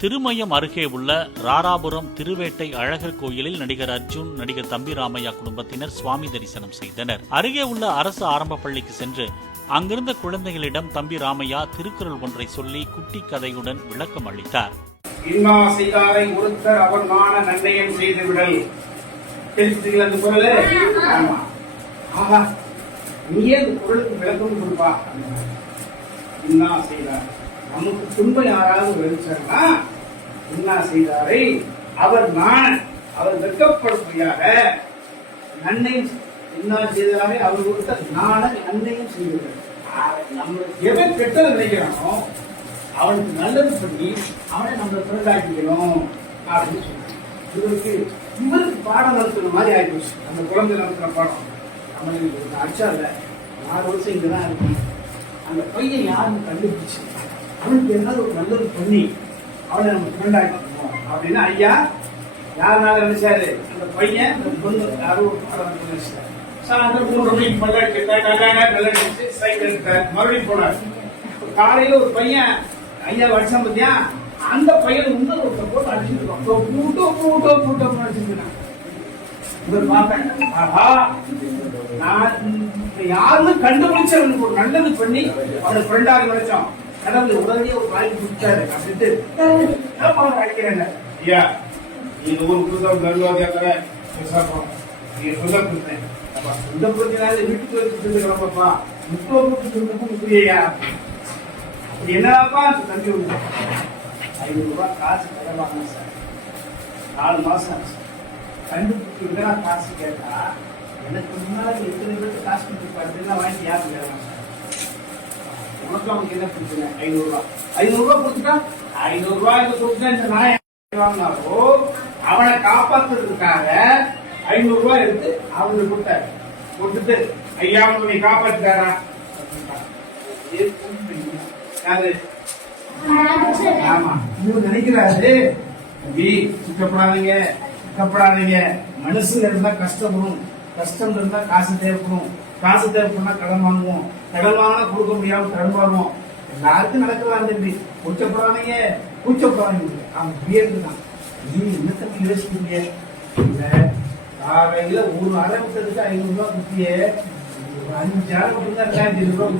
திருமயம் அருகே உள்ள ராராபுரம் திருவேட்டை அழகர் கோயிலில் நடிகர் அர்ஜுன், நடிகர் தம்பி ராமையா குடும்பத்தினர் சுவாமி தரிசனம் செய்தனர். அருகே உள்ள அரசு ஆரம்ப பள்ளிக்கு சென்று அங்கிருந்த குழந்தைகளிடம் தம்பி ராமையா திருக்குறள் ஒன்றை சொல்லி குட்டி கதையுடன் விளக்கம் அளித்தார். இன்னா செய்தாரை ஒருத்தர் அவர் மான நன்னயம் செய்து விடல். அந்த குரல் ஆஹா, நீயே அந்த குரலுக்கு விளக்கம் கொடுப்பா. இன்னா செய்தார், நமக்கு துன்பம் யாராவது விளைச்சாங்கன்னா என்ன செய்தாரை அவர் நான் அவர் வெட்கப்படும்படியாக நன்மையும் என்ன செய்தாரே அவர் கொடுத்த நான நன்மையும் செய்தார். நம்ம எவன் கெட்டதை நினைக்கிறானோ அவனுக்கு நல்லது பண்ணி அவனை நம்ம பிறந்தாக்கிக்கணும் அப்படின்னு சொல்றாங்க. இவருக்கு பாடம் நடத்துற மாதிரி ஆயிடுச்சு. அந்த குழந்தை நடத்துற பாடம் நம்ம அடிச்சா இல்ல, 4 வருஷம் இங்கதான் இருக்கும். அந்த பையன் யாருன்னு கண்டுபிடிச்சு அவனுக்கு ஏதாவது ஒரு நல்லது பண்ணி அவனை நம்ம ஃப்ரெண்டாக்கணும் அப்படின்னு ஐயா யாருனால நினைச்சாரு. அந்த பையன் அந்த பொண்ணு யாரும் ஒரு பாடம் நினைச்சாரு. சாயந்தரம் 3 மணிக்கு பல்லாச்சு சைக்கிள் எடுத்தார், மறுபடியும் போனார். காலையில ஒரு பையன் ஐயா அடிச்சா பத்தியா, அந்த பையன் இன்னும் ஒரு போட்டு அடிச்சுருக்கோம். கூட்டம் அடிச்சுருக்கான். இவர் பார்த்தேன், ஆஹா நான் யாருன்னு கண்டுபிடிச்சு அவனுக்கு ஒரு நல்லது பண்ணி அவனை ஃப்ரெண்டாக நினைச்சோம். கடவுள் உடனடியே ஒரு வாய்ப்பு கொடுத்தாரு அப்படின்ட்டு அடிக்கிறேன். ஐயா நீங்க ஒரு புதுசாக நல்வாதியாக நீங்க சொல்ல கொடுத்தேன். இந்த பிரச்சனை வீட்டுக்கு வச்சு கிளம்பப்பா, 30 புரியா அப்படி என்னப்பா தம்பி 500 ரூபாய் காசு கடவாங்க சார். 4 மாசம் ஆச்சு. கண்டுபிடிச்சு காசு கேட்டா எனக்கு முன்னாடி எத்தனை பேருக்கு காசு கொடுத்துருப்பாரு வாங்கி யாரும் கேட்கலாம் சார். உனக்கு அவனுக்கு என்ன பிரச்சனை? 500 ரூபாய் 500 ரூபாய் கொடுத்துட்டா 500 ரூபாய் கொடுத்தா இந்த நாய் வாங்கினாரோ அவனை காப்பாத்துறதுக்காக 500 ரூபாய் எடுத்து அவனுக்கு கொடுத்தாரு. கொடுத்துட்டு ஐயா உன்னை காப்பாற்றிட்டாரா? யாரு? ஆமா, இவரு நினைக்கிறாரு கஷ்டப்படாதீங்க. மனசுல இருந்தா கஷ்டப்படும், கஷ்டம் இருந்தா காசு தேவைப்படும், காசு தேவைப்படுனா கடன் வாங்குவோம், கடன் வாங்கினா கொடுக்க முடியாம கடன் வாங்குவோம். எல்லாருக்கும் நடக்கலாம் தம்பி, கூச்சப்படாதீங்க. அவன் பியர்தான். நீ என்ன தம்பி யோசிக்கிறீங்க? இல்ல காலையில ஒரு அரை விட்டதுக்கு 500 ரூபாய் குத்தியே 5 ஆள் மட்டும்தான் 2000 ரூபாய்